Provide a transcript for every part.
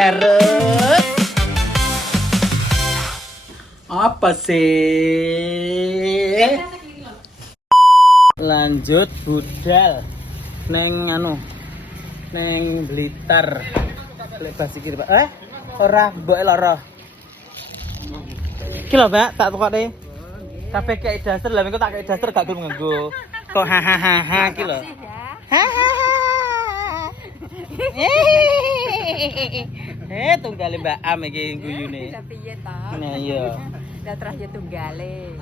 Harus. Apa sih? Lanjut budal neng neng Blitar. Lek basikir, Pak. Ora, mbok lara. Iki lho, Mbak, tak tukokne. Kabeh kek daster, lha engko tak kek daster gak gelem nganggo. Kok hahaha iki lho. Tunggale Mbak Am iki guyune. Piye to? Nah iya. Lah terus ya tunggale.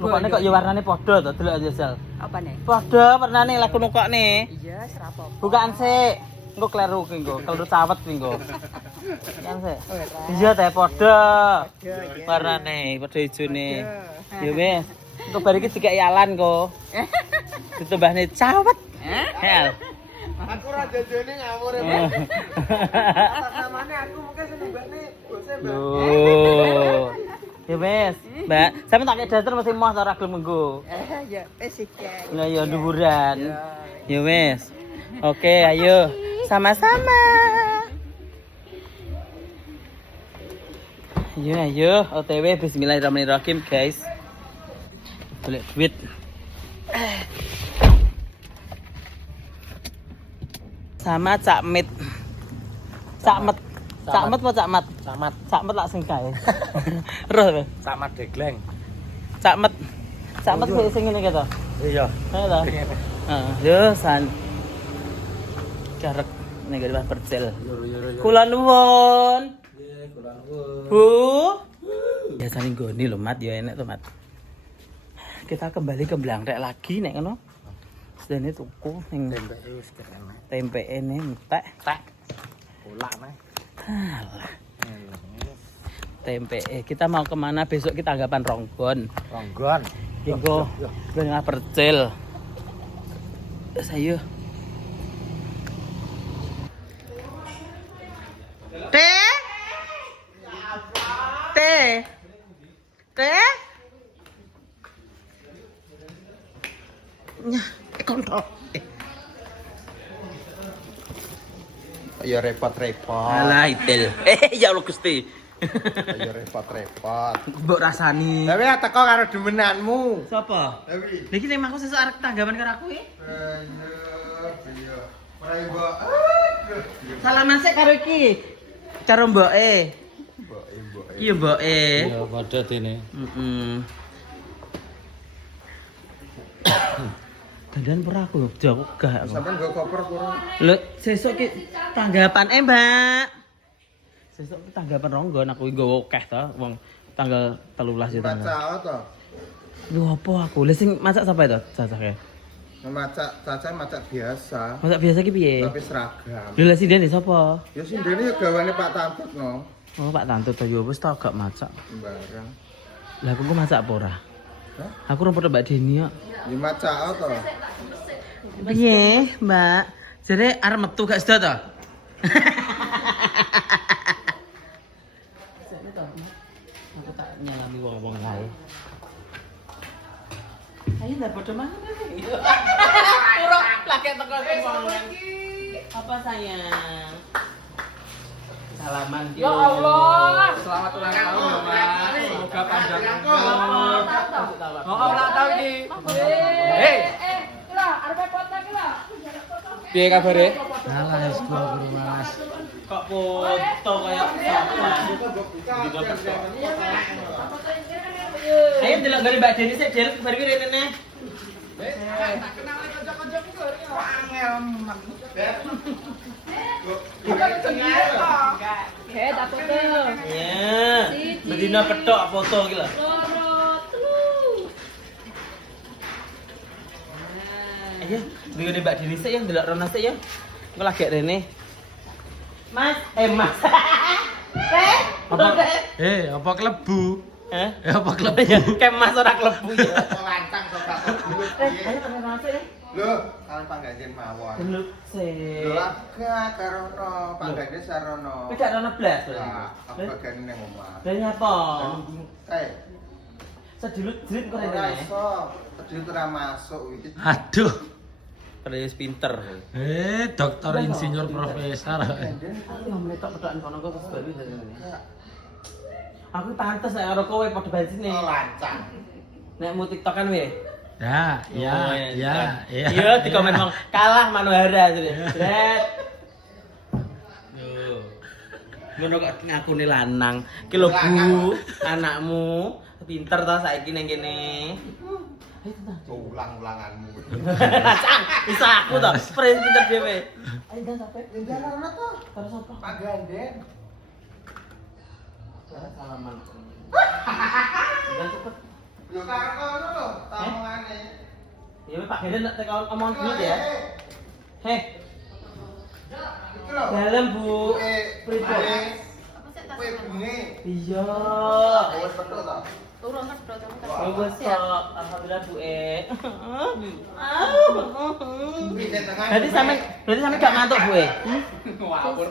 Nukokne kok ya warnane padha to, delok aja Sel. Apane? Padha warnane laku nukokne. Iya, serapo. Bukaan sik. Engko kleru ki engko, keluru sawet ki engko. Kan sik. Iya teh padha. Warnane padha ijone. Ya wis. Engko bar iki dikek yalan kok. Ditambahne cawet. Hel. Aku ora jajone ngawur ya. Samane aku mungkin senembane bose, Mbak. Loh. Ya wis, Mbak. Sampe tak kek daster mesti moh ora gelem nggo. Ya, wis iki. Lah ya dhuwuran. Ya wis. Oke, ayo. Sama-sama. Ayo, OTW bismillahirrahmanirrahim, guys. Boleh duit. Sama cakmet. Cakmet. Cakmet apa cakmat? Camat. Cakmet lak sing kae. Roh to? Camat degleng. Cakmet. Cakmet kok sing ngene iki to? Iya. Ayo to. Heeh, yo san. Karek ning gari Mas Percel. Kula nuwun. Nggih, kula nuwun. Bu. Biasane nggone lho, Mat, ya enek to, Mat. Kita kembali ke Blangkrek lagi nek ngono. Sedene tuku ning Tempe wis keren. tempene entek. Tak. Ulak mah. Alah. Tempe. Kita mau kemana besok? Kita anggapan Ronggon. Ronggon. Engko Bang Percil. Sayo. Teh. Teh. Teh. Nyah, kontol. Ya repot-repot. Alah itil. Ya Allah Gusti. Ya repot-repot. Mbok rasani. Tapi teko karo demenanmu. Sapa? Tapi Lha iki nek aku sesuk arek tanggapan karo aku iki. iya. Ora mbok. Salaman sik karo iki. Karo mboke. Mbok. Iya mboke. Ya padha dene. Heeh. Dandan pura aku jauh gak. Sampeyan nggo koper kurang. Lho, sesuk ki tanggapan Mbak. Sesuk ki tanggapan Ronggon aku nggowo akeh to, wong tanggal 13 ya tanggal. Maca to. Lho apa aku? Lha sing masak sapa itu? Cacake. Maca caca maca biasa. Masak biasa ki piye? Tapi seragam. Lho lah sindene sapa? Ya sindene ya gawane Pak Tantut no. Oh, Pak Tantut to ya wis tak gak masak. Sembarang. Lah aku masak apa ora? Hah? Aku rumput Mbak Deni kok. Ya maca to. Piye, Mbak? Jare arep metu gak sedo to? Aku tak nyalami wong-wong kae. Ayo ndak padha mangan. Puro lagi teko mangan. Apa sayang? Salaman Ya Allah. Selamat ulang tahun ya, Mas. Semoga panjang umur. Oh, ulang tahun iki. Hei, kira arep foto kira. Piye kabare? Alah wis gua guru Mas. Kok foto kaya sapa? Ayo delok gari Mbak Deni sik, Del, bar iki rene. Tak foto. Ya. Bedina petok foto iki lho. Loro, telu. Ayo, delok Mbak Deni sik ya, delok Rono sik ya. Engko lagi rene. Mas, Mas. Apa? Apa klebu? Hah? Apa klebu? Kayak Mas ora klebu ya. Lantang kok tak. Ayo temen masuk ya. Lho, kan panggajen mawon. Delok sik. Lho agak karono, panggane sarono. Wis gak ono blas. Lah, apa bagane ning omah. Lah nyapa? Kae. Sedilut-dilut kok Ora rene. iso, pedhi ora masuk iki. Aduh. Terus pinter. Dokter insinyur profesor. Aku yang meletok pedokan kono kok terus baru dari ini. Aku pantes nek karo kowe padha bensine. Lancang. Nek mu TikTokan we. Ya. Iya, di komen bang kalah Manuhara jadi. Bret. Yo. Ngono kok ngakune lanang. Ki lho Bu, anakmu pinter ta saiki ning kene. Ulang-ulanganmu. Cang, bisa aku to, sprint pinter dhewe. Ayo dan sampai Jalan to. terus apa? Pak Ganden. Salaman. Dan cepet. Yo karo kono lho, tamongane. Ya Pak Geden nek tek omong duit ya. Heh, Iki lho. dalam Bu. Pripun? Kowe bunyi. Iya. Wes betul to? Turun pedot kamu. Bagus kok, alhamdulillah Bu E. Bisa tengah. Berarti sampe gak mantuk Bu E? Ngawur.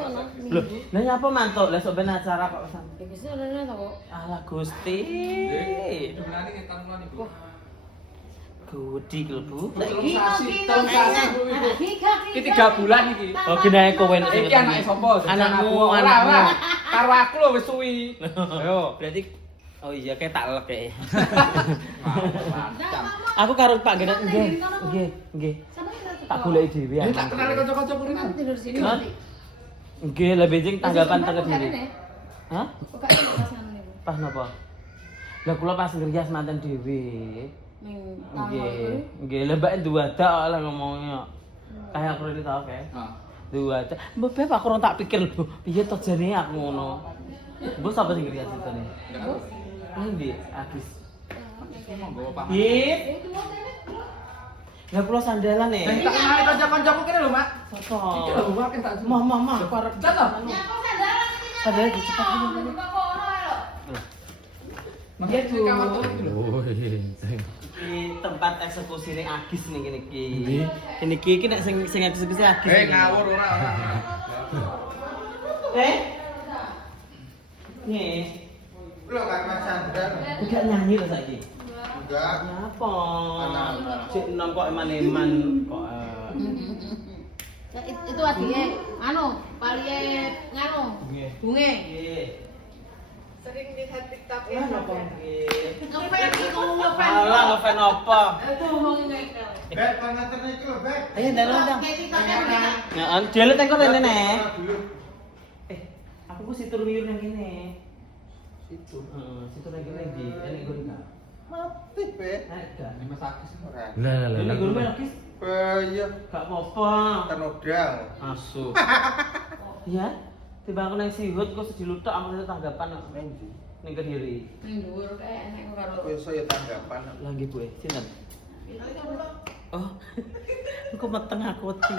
Loh, lah nyapa mantuk? Lah sok ben acara kok sampe. Iki ana ta kok. Alah Gusti. Gudi lho Bu. Iki 3 bulan iki. Oh gene kowe nek Iki anake sapa? Anakmu, Ora. Karo aku lho wis suwi. Ayo. Berarti oh iya kayak tak lek kayak. Aku karo Pak Gedet nggih. Tak goleki dhewe ya. Tak kenal kanca-kanca kuwi. tidur sini. Hah? Nggih, lebih jeng tanggapan tangga diri. Hah? Kok gak ono pas ngono niku. Pas napa? Lah kula pas ngrias manten dhewe. Ning Nggih, lah mbak duwadak lah ngomongnya. Kayak aku ini tau kae. Heeh. Duwadak. Mbak Beb aku ora tak pikir lho, piye to jane aku ngono. Mbok sapa sing ngrias itu nih? Endi? Agus. Monggo Pak. Nggih. Lah kula sandalan nih. Tak kenal kanca-kancaku kene lho, Mak. Sopo? Iki lho gua kan tak Mah. parek jatuh. Padahal dicepat dulu. Iya tuh. Oh, enteng. Iki tempat eksekusi ning Agis ning kene iki. Kene iki nek sing eksekusi Agis. Ngawur ora. Nih, Lho kan Mas Chandra. enggak nyanyi lho saiki. Enggak. Nyapa? Anak-anak. Sik enom kok eman-eman kok. Itu adike anu, palie nganu. Bunge. Nggih. Sering lihat TikTok Lah napa nggih? Ngefan iki ngomong ngefan. Alah ngefan apa? Itu ngomongin ngefan. Bek kon ngatur iki lho, Bek. Ayo ndalo ndang. Kayak TikToknya kan. Ya, jalan tengkok rene nek. Dulu. Aku ku situr wiur nang kene. Situ. Heeh, situ nang kene iki. Enek nggon gak? Mati, Bek. Enek gak? Mas Agus. Ora. Lah Enek nggon lagi. Iya, Gak apa-apa. tenodang. Asu. Iya. Tiba aku nang sihut kok sedilutok aku tanggapan kok. Ning Kediri. Ning dhuwur kae enek karo. Wis saya tanggapan. Lagi Bu, sinten? Oh. Kok meteng aku ti.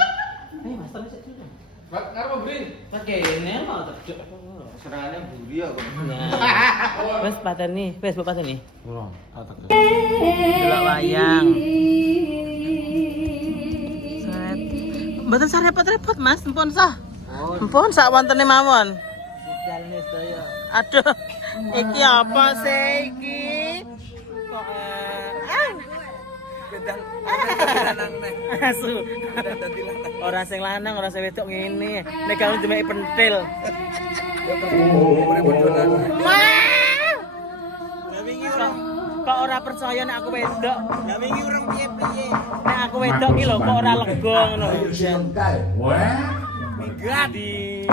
Ayo Mas, terus dulu. Bak ngarep beri. Pakai ini mau terdek. Serangane mburi ya kok. Nah. Wes pateni, wes bapak pateni. Ora, tak. Delok wayang. Set. Mboten sah repot-repot Mas, mpun sah. Mpun sak wontene mawon. Dalne sedaya. Aduh. Iki apa sih iki? Kok gedang lanang nek. Asu. Ora sing lanang, ora sing wedok ngene. Nek kamu demeki pentil. Kok ora percaya nek aku wedok? Lah wingi urung piye-piye. Nek aku wedok ki lho kok ora lega ngono. Wah, Enggak di.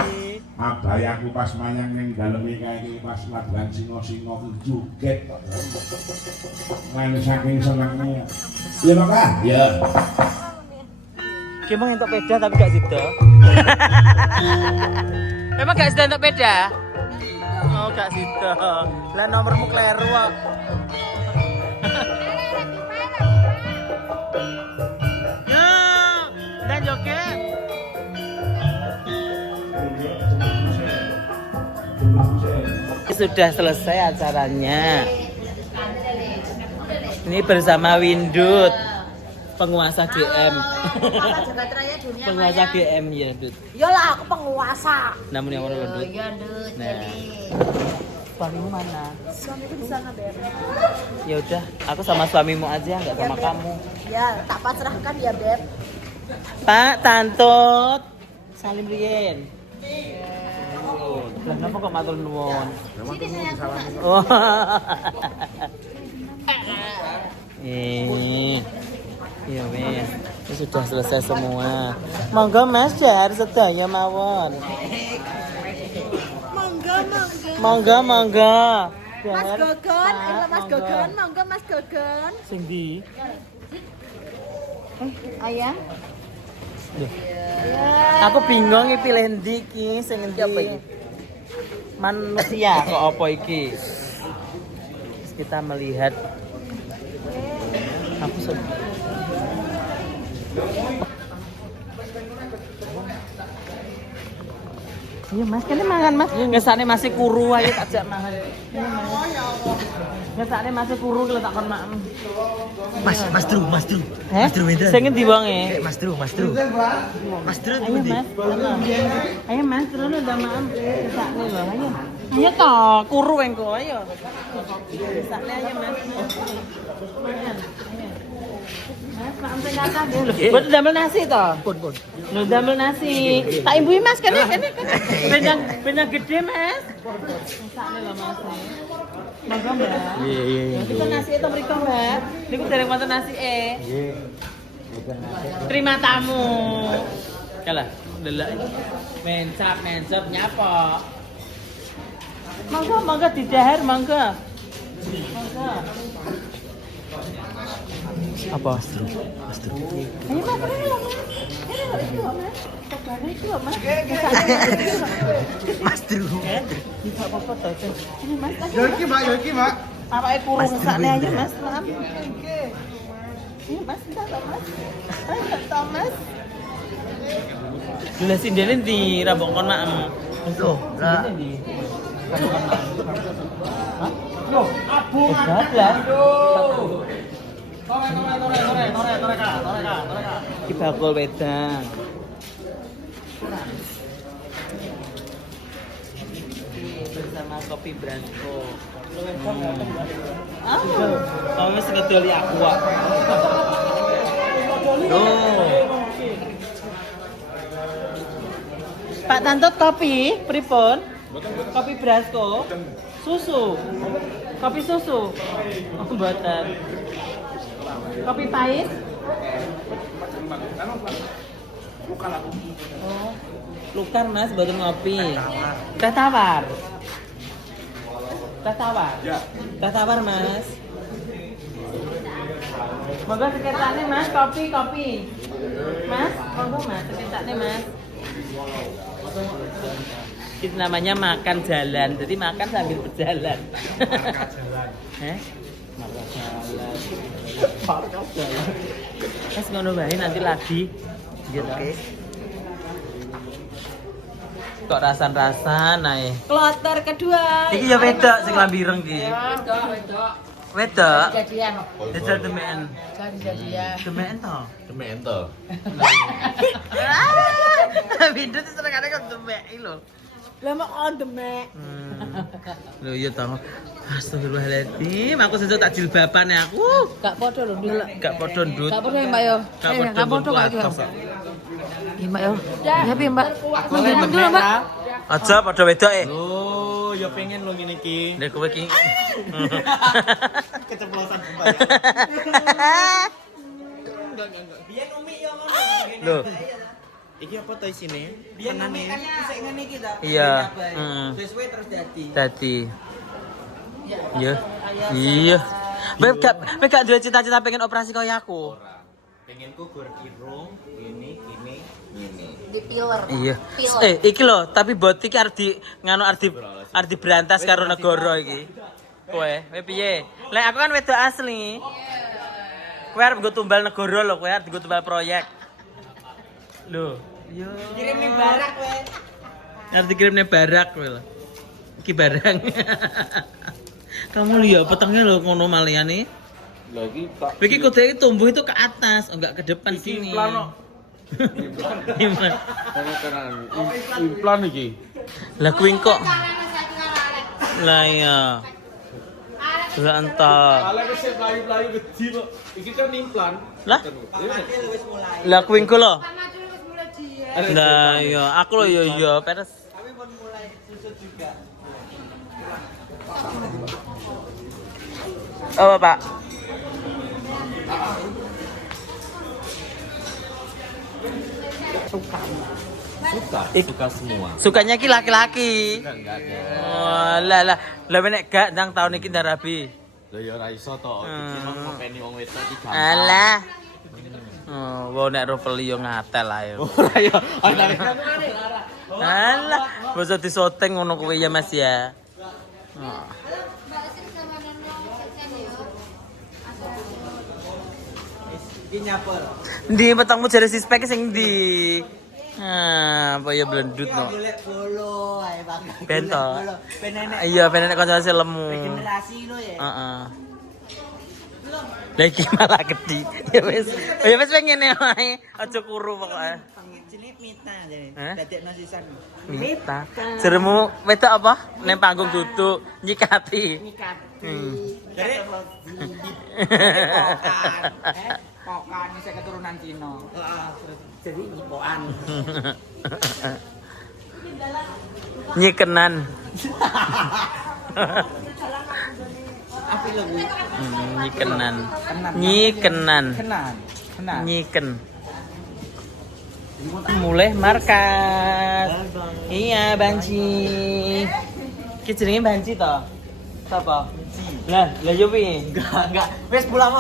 abai aku pas mayang ning daleme kae iki pas labuhan singa-singa ku joget kok. Lan saking senenge. Ya Pak, ya. Ki emang entuk peda tapi gak sida. Emang gak sida entuk peda? Oh, gak sida. Lah nomormu kleru kok. Ya, dan joget. Sudah selesai acaranya. Ini bersama Windut, penguasa GM. Jagat raya dunia. Penguasa GM ya, Dut. Iyalah aku penguasa. Namun yang mana, Dut? Iya, Dut. Nah. Suamimu mana? Suamiku di sana, Beb. Ya udah, aku sama suamimu aja, nggak sama kamu. Ya, tak pasrahkan ya, Beb. Pak Tantut. Salim riyen. Lah napa kok matur nuwun? Oh. Iya wes. Ini sudah selesai semua. Monggo Mas Jar sedaya mawon. Monggo. Mas Gogon, Mas Gogon, monggo Mas Gogon. Sing ndi? Ayah. Aku bingung iki pilih ndi iki sing endi. Manusia kok apa iki? Terus kita melihat aku Iya Mas, kene mangan Mas. Ngesane masih kuru ae tak jak mangan. Iya Mas. Ngesane masih kuru ki tak kon maem. Mas Dru. Mas Wendra. Sing endi wonge? Mas Dru. Mas Dru Ayo Mas. Ayo Mas, terus ndak maem. Ngesane lho, ayo. Ayo to, kuru engko ayo. Ngesane ayo Mas. Mangan. Mas, maem sing kathah nggih. Buat damel nasi to? Pun. Lho damel nasi. Tak imbui Mas kene. Benyang gede Mas. Sakne lho Mas. Monggo Mbak. Iya. Kita nasi itu mriko Mbak. Niku dereng wonten nasi Nggih. Terima tamu. Kalah, delok. Mencap nyapa. Monggo didahar monggo. Apa? Mas Dru. Ayo Mas, Mas Dru. Bisa apa-apa to, ini Mas. Yo iki, Mak. Awake kurung sakne aja Mas. Maaf. Ini Mas, entar to Mas. Ayo to Mas. Gula sindene ndi rambok kon maem. Loh, lah. Hah? Loh, abung abang. Tore ka. Iki bakul wedang. Bersama kopi Branco. Kamu mesti ngedoli aku kok. Pak Tantut kopi, pripun? Kopi Branco. Susu. Kopi susu. Oh, mboten. Kopi pahit? Oh, lukar Mas, baru ngopi. Teh tawar. Teh tawar Mas. Monggo seketane Mas, kopi. Mas, monggo Mas, seketane Mas. Itu namanya makan jalan, jadi makan sambil berjalan. Makan jalan. Makan jalan. Mas ngono bae nanti lagi. Oke. Kok rasan-rasan ae. Kloter kedua. Iki ya wedok sing lambi ireng iki. Wedok. Jadian. Jajal demen. Jadian. Demen to. Bindut senengane kok demek iki lho. Lah mak kon demek. Lho iya to. Astagfirullahaladzim, aku sesuk tak jilbaban ya aku. Gak podo lho, Nduk. Gak podo ndut. Gak podo ya, Mbak yo. Gak podo gak itu. Iya, Mbak yo. Ya piye, Mbak? Mungkin dulu, Mbak. Aja padha wedok e. Oh, ya pengen lo ngene iki. Nek kowe iki. Keceplosan sumpah ya. Enggak. Biyen umi yo ngono. Lho. Iki apa to isine? Biyen umi kan isik ngene iki ta. Iya. Sesuai terus dadi. Dadi. Iya. Kowe gak duwe cita-cita pengen operasi kaya aku. Pengenku gur irung, ini. Di pilar. Iya. Iki lho, tapi bot iki arep di berantas karo negara iki. Kowe piye? Lek aku kan wedok asli. Kowe arep nggo tumbal negara lho, kowe arep nggo tumbal proyek. Lho, yo. Kirim ning barak kowe. Arep dikirim ning barak kowe lho. Iki barang. Kamu lihat petengnya lho ngono maliane. Lagi tak. Iki kodhe tumbuh itu ke atas, enggak ke depan sini. Implan. Implan iki. Lah kuwi kok. Lah iya. Lah entah. Ala wis mlayu-mlayu gede kok. Iki kan implan. Lah? Lah kuwi engko lho. Lah iya, aku lho ya peres. Kami pun mulai susut juga. Oh, Pak. Suka semua. Sukanya ki laki-laki. Enggak ada. Oh, lah nek gak ndang tahun iki ndang rabi. Lah ya ora iso to. Iki mong ngopeni wong wedok iki gampang. Alah. Oh, wo nek rupeli yo ngatel ae. Ora ya. Alah, bisa disoteng ngono kuwi ya Mas ya. Oh. Ndi petangmu jare sispek sing ndi? Apa ya blendut no. Golek bolo ae Bang. Bento. Penenek. Iya, penenek kanca lemu. Generasi lo ya. Heeh. Lagi malah gede. Ya wis pengen wae. Aja kuru pokoke. Jenenge Mita jane. Hah? Dadekno sisan. Mita. Jeremu wedok apa? Neng panggung duduk nyikati. Nyikati. Jadi Pokan saya keturunan Cina. Heeh. Jadi nyipokan. Nyikenan. Apa lho kuwi? Nyikenan. Nyikenan. Kenan. Kenan. Nyiken. Mulai markas. Iya, Banci. Ki jenenge Banci to? Sapa? Lah yo piye? Enggak. Wes pulang.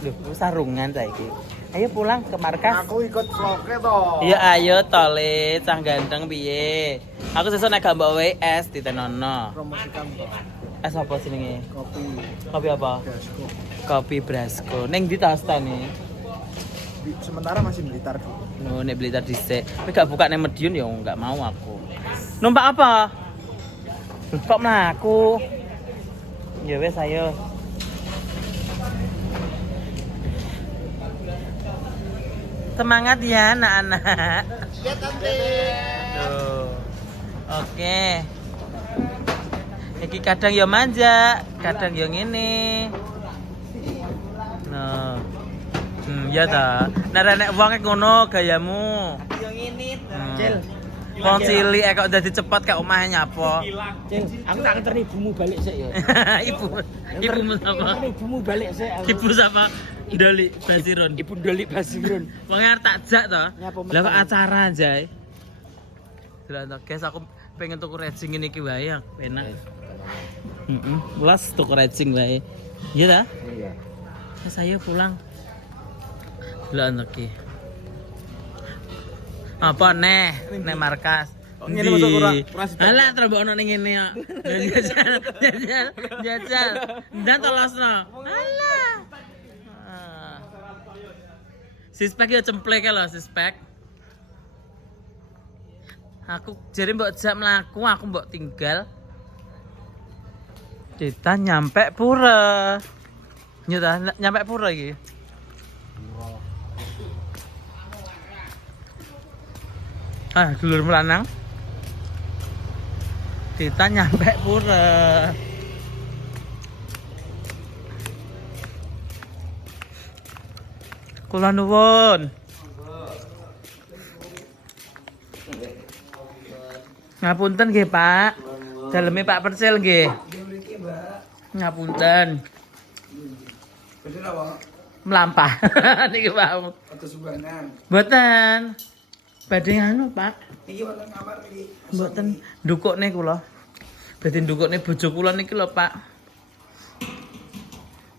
Loh, sarungan saiki. Ayo pulang ke markas. Aku ikut vlognya toh. Iya ayo tole, cah ganteng piye? Aku sesuk nek gak mbok WS ditenono. Promosikan toh. Es apa jenenge? Kopi. Kopi apa? Gasko. Kopi Brasco. Ning ndi ta stane? Sementara masih Blitar dulu. Oh, nek Blitar dhisik. Kowe gak buka ning Medion ya enggak mau aku. Numpak apa? Kok mlaku? Ya wes ayo. Semangat ya anak-anak. Ya tante. Tuh. Oke. Iki kadang ya manja, kadang ya ngene. Nah. Ya ta. Nek wong ngono gayamu. Yo ngene. Cil. Wong cilik kok dadi cepet kak omahe nyapa. Cil, aku tak ngeteri ibumu balik sik ya. Ibumu sapa? Ibumu balik sik. Ibu sapa? Doli Basirun. Ibu Doli Basirun. Wong arep tak jak to. Nyapa Lah kok acara aja. Delok guys, aku pengen tuku racing ini iki wae, enak. Heeh. Las tuku racing wae. Iya ta? Iya. Terus ayo pulang. Delok iki. Apa neh markas? Ngene masuk ora Alah trombokno ning ngene kok. Jajal. Ndan tolosno. Alah. Sispek ya cemplek lho, sispek. Aku jare mbok jak mlaku, aku mbok tinggal. Kita nyampe pura. Nyuta nyampe pura iki. Ah, dulur melanang. Kita nyampe pura. Kula nuwun. Ngapunten nggih, Pak. Daleme Pak Persil nggih. Ngapunten. Melampah. Niki Pak. Atas sumbangan. Mboten. Badhe anu, Pak. Iki wonten kamar iki. Mboten ndukukne kula. Badhe ndukukne bojo kula niki lho, Pak.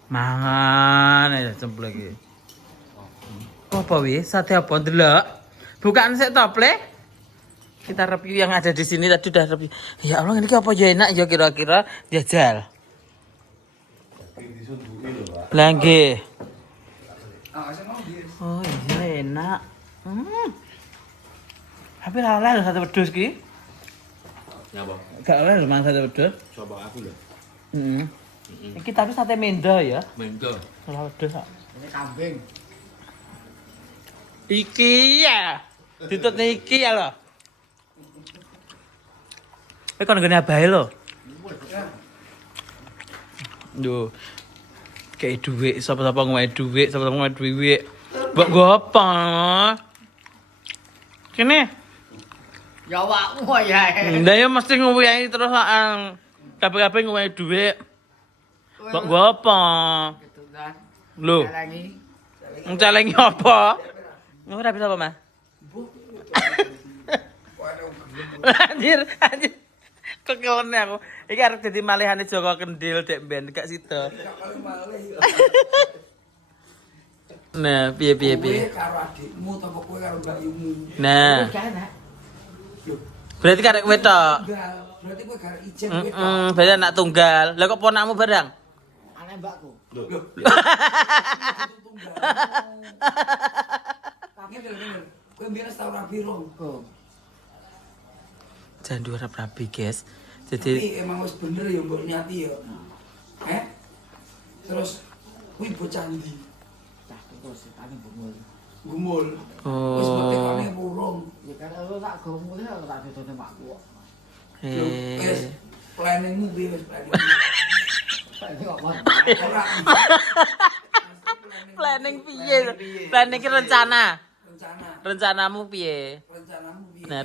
Mangan ya cemplek iki. Apa wih? Sate apa ndelok? Bukaan sik tople. Kita review yang ada di sini tadi udah review. Ya Allah ini apa ya enak ya kira-kira jajal. Lah nggih. Oh iya enak. Hampir halal sate wedhus ki. Nyapa? Gak halal mang sate wedhus. Coba aku lho. Heeh. Iki tapi sate mendo ya. Mendo. Sate wedhus kok. Ini kambing. Iki ya. Ditut iki ya lho. Kowe kon ngene abahe lho. Duh. Kayak duit, sapa-sapa ngomong duit, sapa-sapa ngomong duit. Mbok nggo apa? Kene. Ya awakmu ya. Ndak ya mesti ngomong terus kabeh-kabeh ngomong duit. Mbok nggo apa? Gitu kan. Lho, Lagi. ngelengi apa? Ora bisa apa, Mas? Anjir. Kekelene aku. Iki arep dadi malihane Joko Kendil dek ben gak sida. Nah, piye. Karo adikmu atau kowe karo bayumu. Nah, Kan. berarti karek kowe tok. Tunggal. Berarti kowe karo ijen kowe tok. Berarti anak tunggal. Lah kok ponakmu barang? Aneh mbakku. Ngene. Kowe mbiyen tau rabi rong. Jangan ora rapi, guys. Jadi Jadi emang wis bener ya mbok nyati ya. Terus kuwi bocah ndi? Cah terus tani bungul. Gumul. Wis oh. betekane burung. Ya kan lu tak gomul ya tak dodone mbakku. Wis planningmu piye wis planning? Ini kok mau. Ora. Planning piye? Planning ki rencana. Rencana. Rencanamu piye? Rencanamu piye? Nah,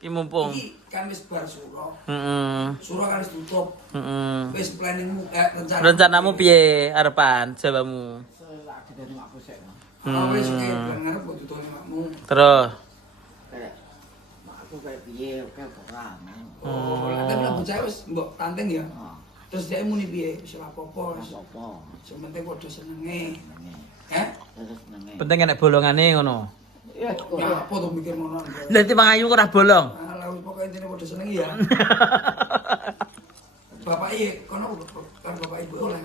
ki mumpung. Iki kan wis bar suro. Heeh. Suro kan wis tutup. Heeh. Wis planningmu Rencanamu piye? Arepan jawabanmu. Tak dodone mbakku sik. Wis oke ngarep kok tutune makmu. Terus Kayak mbakku kayak piye oke ora. Oh, tapi lah bocah wis mbok tanteng ya. Oh, Terus dia muni piye? Wis ora apa-apa. apa? Sing penting padha senenge. Senenge. Terus Senenge. penting enek bolongane ngono. Ya, ya apa to mikir ngono. Lah timbang ayu kok ora bolong. Lah wis pokoke intine padha senengi ya. Bapak iya, kono kan bapak ibu oleh.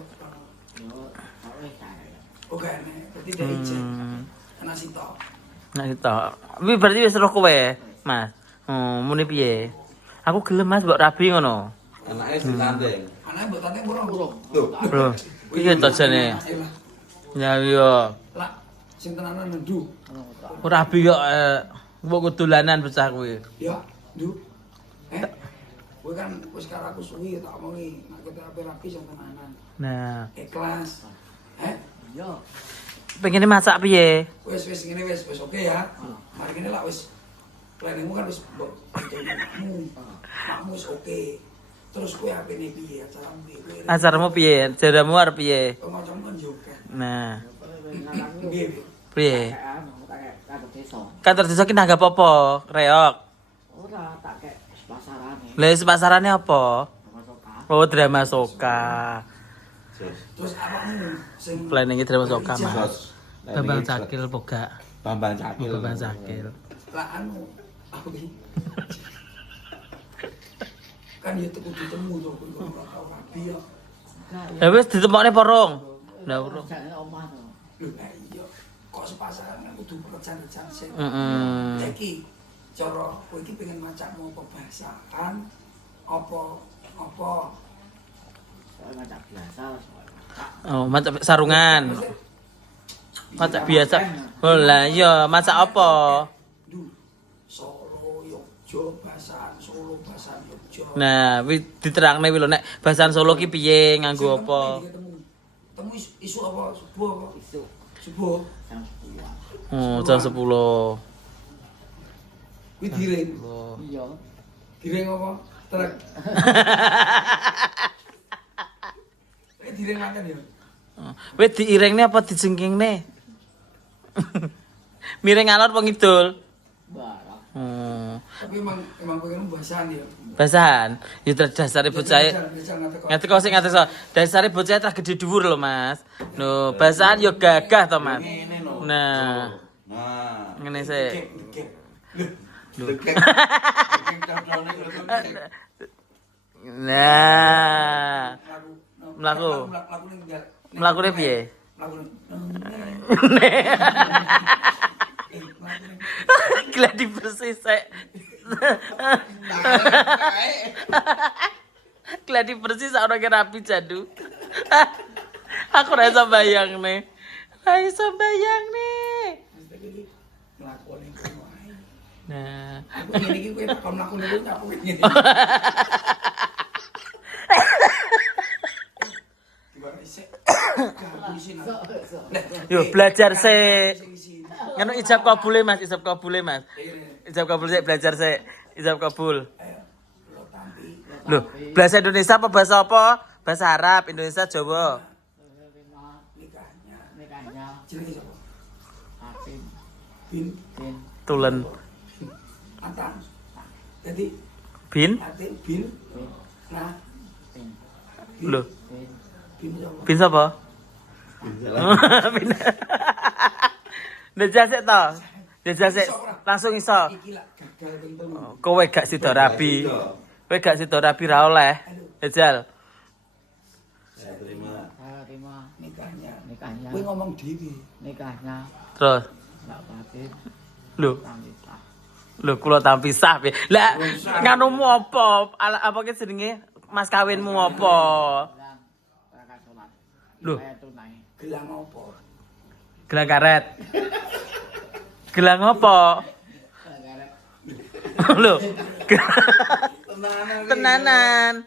yo, tak wis saya. Oke, berarti dia ijen. Ana sito. Nah itu. Wi berarti wis roh kowe, Mas. Muni piye? Aku gelem Mas mbok rabi ngono. Anaknya ditanding. Anake mbok tanteng burung. Lho, iki to jane. Ya iya. Lah, sing tenanan ndu. Ora rabi kok mbok kudulanan bocah kuwi. Ya, ndu. Kowe kan wis karo aku suwi tak omongi, nek kita ape rapi sing tenanan. Nah, Ikhlas. Yo, pengen masak piye? Wis ngene wis oke ya. Mari kene lak wis planningmu kan wis mbok makmu. Makmu wis oke. Terus kowe apene piye acaramu piye? Acarmu piye? Jaramu arep piye? Kowe macam kan juga. Nah, Piye? piye? kayak kantor desa. Kantor desa ki nanggap apa? Reok. Ora tak kayak pasarane. Lah pasarane apa? Masuk Oh, drama soka. Terus apakmu sing Planning drama soka, Mas. Sos. Bambang Cakil boga. Bambang Cakil. Bambang Cakil. lah anu aku iki. Kan ya tuku ditemu to kowe kok ora tau rabi ya. Ya wis ditemokne porong. Lah urung. Jane omah to. Lho lah iya. Kok sepasaran aku kudu recan-recan sih. Heeh. Iki cara kowe iki pengen macakmu apa bahasan apa Soal macam biasa. Oh, masak sarungan. Masak biasa. Oh lah iya, masak apa? Duh, Solo, Yogyo, bahasan Solo, bahasan Yogyo. Nah, wi diterangne wi lho nek bahasan Solo ki piye nganggo Sing apa? penting ketemu. Temu isu apa? Subuh apa? Isu Subuh. yang sepuluh. Oh, jam 10. Kuwi diring. Oh. Iya. Diring apa? Trek. Diring makan ya. Wis diiringne apa dijengkingne? Miring alor apa ngidul? Barang. Oh. Tapi emang pengen bahasan ya. Bahasan. Ya dasare bocah. Ngate kok sing ngate dasare bocah tak gede dhuwur lho, Mas. Lho, bahasan yo gagah to, Mas. Ngene lho. Nah, Nah. ngene sik. Dekek. Dekek cocone kok. Nah, mlaku. Mlakune piye? Gila dibersih sik. Gila dibersih sak ora rapi jadu. Aku ora iso bayang nih. Ora iso bayang nih. Nah, Aku ngene iki kowe tak kon mlaku niku aku ngene. Gimana sih? Yo belajar sik. Ngono ijab kabule Mas, ijab kabule Mas. Ijab kabul sik belajar sik. Ijab kabul. Loh, bahasa Indonesia apa bahasa apa? Bahasa Arab, Indonesia, Jawa. Nikahnya Jenenge sapa? Atin. Bin Tulen. Atan. Jadi Bin? Atin bin nah Loh, bin sapa? bin sapa? Bin. Jajal sik to. Jajal sik langsung iso. Iki lak gagal ping telu. Kowe gak sida rabi. Kowe gak sida rabi ra oleh. Jajal. Saya terima. Saya terima Nikahnya. nikahnya. Kowe ngomong dhewe. Nikahnya Terus, Mbak Fatin lho, kami sah. lho kula tampi sah piye. Lah nganumu apa? Apa ki jenenge? Mas kawinmu apa? Bilang berangkat sholat. Loh. Saya tunai. Gelang apa? Gelang karet. Gelang apa? Lho. Tenanan.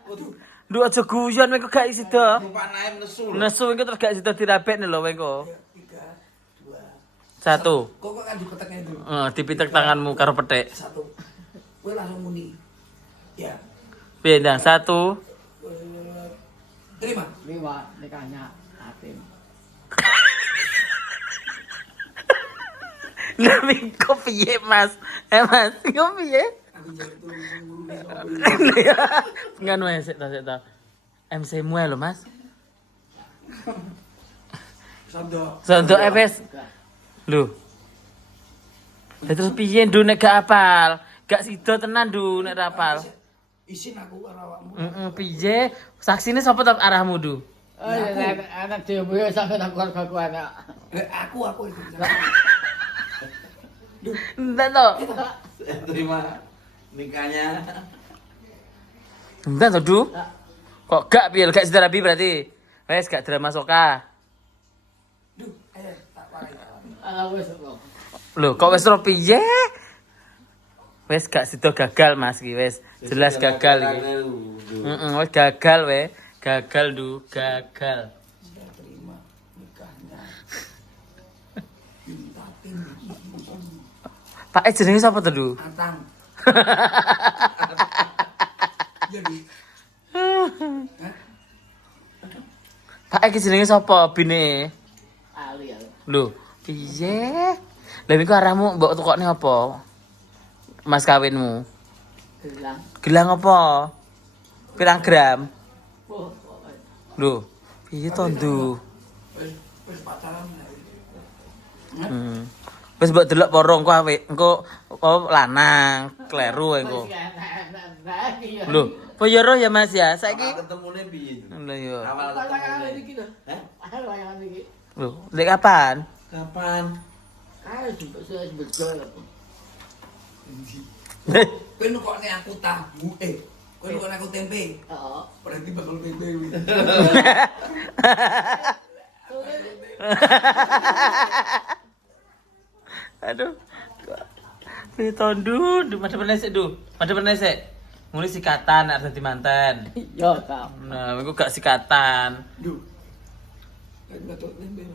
Duh aja guyon kowe gak sida. Pak Naim nesu. Nesu iki terus gak sida dirabekne lho kowe. 3, 2. 1. Kok kan dipeteknya itu? Dipitek tanganmu karo petik. 1. Kowe langsung muni. Ya. Piye ndang? 1. Terima. Terima nikahnya Atin. Lha mingko piye Mas? Mas, kok piye? Aku jadi tuh ngurus Nganu ae sik ta. MC mu lho Mas. Sondo. Sondok wis. Lho. Lah terus piye Ndu nek gak apal? Gak sida tenan Ndu nek ra apal. Isin aku karo awakmu. Piye? Saksine sapa ta arahmu Ndu? Oh ya anak dhewe sampe tak keluargaku anak. Aku itu. Entar to. Saya terima nikahnya. Entar to Ndu. Kok gak piye gak sida rabi berarti? Wes gak drama soka. Duh, ayo tak warai. Wis kok. Lho, kok wis ro piye? Wes gak sida gagal Mas iki wis. Jelas gagal iki. Wis gagal we. Gagal Ndu, gagal. Saya terima nikahnya. Pak jenenge sapa to Ndu? Atang. Jadi. Pak iki jenenge sapa bine? Ali ya. Lho, piye? Lah niku arahmu mbok tukokne apa? Mas kawinmu. Bilang. Gelang apa? Pirang gram? Oh, Lho, piye to Ndu? Wis pacaran. Wis mbok delok poro engko awake, engko lanang, kleru engko. Lho, apa ya roh ya Mas ya? Saiki Ketemune piye? lho yo. Awal ketemune. Hah? Lho, lek kapan? Kapan? Saya betul. Kowe nukokne aku tahu kowe nukokne aku tempe. Heeh. Berarti bakal tempe kuwi. Aduh. Piye to Ndu? Madhep sik Ndu. Madhep sik. Ngene sikatan arep dadi manten. Yo, Kak. Nah, iku gak sikatan. Duh. Kan ngatuk tempe.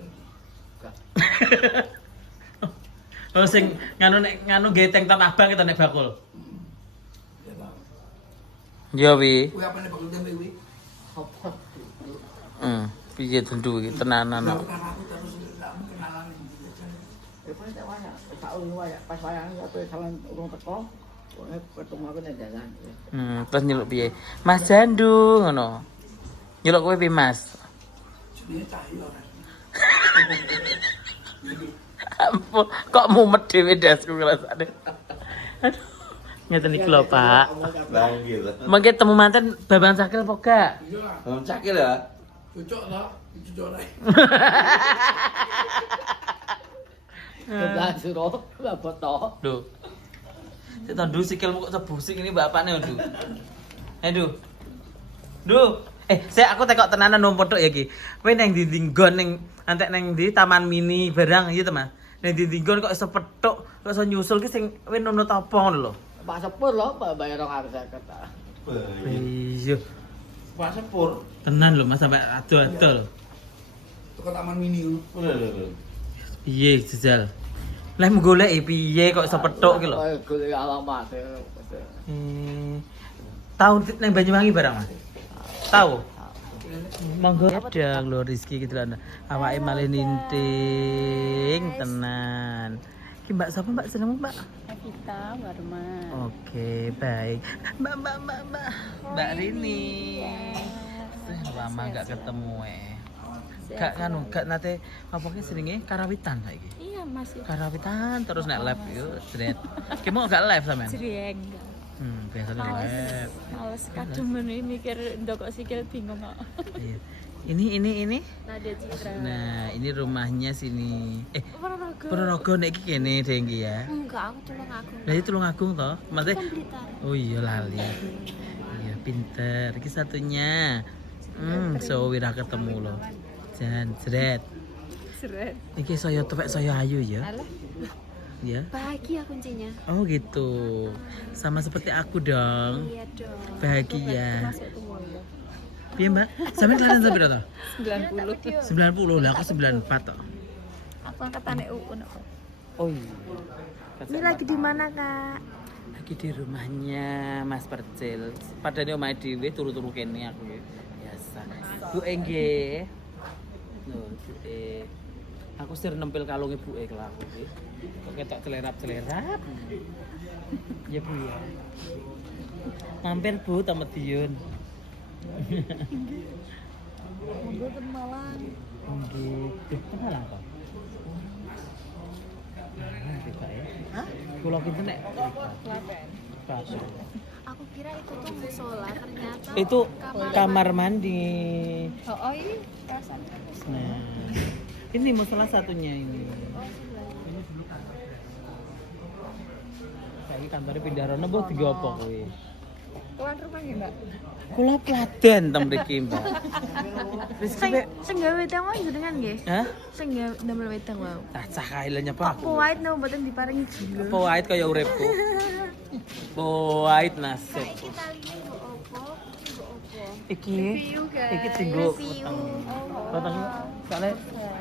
Oh sing nganu geteng tanah abang kita nek bakul. Ya tahu. Iya wi. Kowe apa nek bakal tempe kuwi? Apa? Piye tentu iki tenanan. Aku terus gak kenalan. Pas wayang apa sawan urung teko, ketemu aku nang dalan. Terus nyeluk piye? Mas Jandu ngono. Nyeluk kowe piye Mas? Jenenge Cahyo kan. Ampun, kok mumet dhewe dasku ngrasane. Aduh. Ngeten iki lho, Pak. Lah gitu. Mengke temu manten baban sakil apa gak? Bang cakil ya? Cocok lah, cocok lah. Kebelah suro, apa to? Duh. Sik to Ndu sikilmu kok sebusik ini bapakne Ndu. Aduh. Ndu, saya aku tekok tenanan numpuk tok ya iki. Kowe nang ndi nggon ning antek nang ndi taman mini barang iya to Mas. Nang ndi nggon kok iso petuk, kok iso nyusul ki sing kowe nunut apa ngono lho. Pak sepur lho, bayar 250. Iya. Pak Sepur. Tenan lho Mas sampai ado-ado lho. Tukang taman mini ngono. Lho. Piye jajal. Lah golek piye kok iso petuk ki lho. Golek alamat. Tahu nang Banyuwangi barang Mas? Tahu? Monggo dang lho Rizky gitu lah. Awake malih ninting tenan. Ki Mbak sapa Mbak seneng Mbak? Evita Warma. Oke, baik. Mbak Rini. Lama gak ketemu gak nate apa ki jenenge karawitan saiki. Iya masih. Karawitan terus nek live yuk, jret. Ki mau gak live sampean? Jreng. Biasanya live. Males kadung ini mikir ndok sikil bingung kok. Iya. Ini. Nadia Citra. Nah, ini rumahnya sini. Ponorogo. Ponorogo nek iki kene Dengki ya. Enggak, aku Tulungagung. Lah itu Tulungagung toh? Maksudnya Kan Blitar. oh iya lali. Iya, pinter. Iki satunya. So wira ketemu loh. Jangan jret. Seret. Iki saya tuwek saya ayu ya. Alah, Ya. bahagia kuncinya. Oh gitu. Sama seperti aku dong. Iya dong. Bahagia. Masuk tua ya. Piye, Mbak? Sampeyan kalian sampe berapa? 90. 90 lah, aku 94 toh. Aku angkatane UUN kok. Oh iya. Ini lagi di mana, Kak? Lagi di rumahnya Mas Percil. Padahal omahe dhewe turu-turu kene aku ya. Biasa. Bu nggih. Loh, aku sir nempel kalung ibuke kelak aku nggih. Kok ketok celerap-celerap. Ya Bu ya. Mampir Bu ta Medion. Monggo ke Malang. Nggih. Kenal apa? Hah? Pulau Kinten nek. Klapen. Aku kira itu tuh musola, ternyata Itu kamar mandi. Oh, ini rasanya. Nah, ini salah satunya ini. Kayak kantornya pindah rono mbok digo apa kowe? Tuan rumah ya, Mbak? Kula Klaten teng mriki, Mbak. Sing gawe wedang wae jenengan nggih. Hah? Sing gawe ndamel wedang wae. Cacah kae lho nyapa aku. Pawait no mboten diparingi gula. Apa wait kaya uripku. Wait nasib. Iki taline mbok opo? Mbok opo? Iki guys. iki tinggo weteng. Weteng soalnya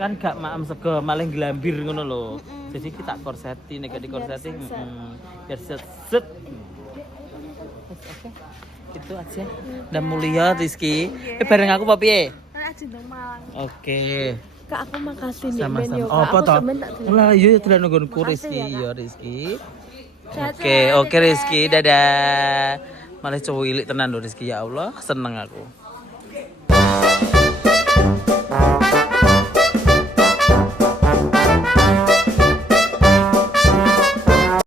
kan gak maem sego malah glambir ngono lho. Jadi kita korseti nek gak dikorseti biar set. Oke. Itu aja. Dan mulia Rizky. Bareng aku apa piye? Ajeng nang Malang. Oke. Kak aku makasih nih Sama-sama. Ben yo. Oh, apa toh? Lah iya dolan nggonku Rizky ya Rizky. Oke Rizky, dadah. Malah cowok ilik tenan lho Rizky ya Allah, seneng aku.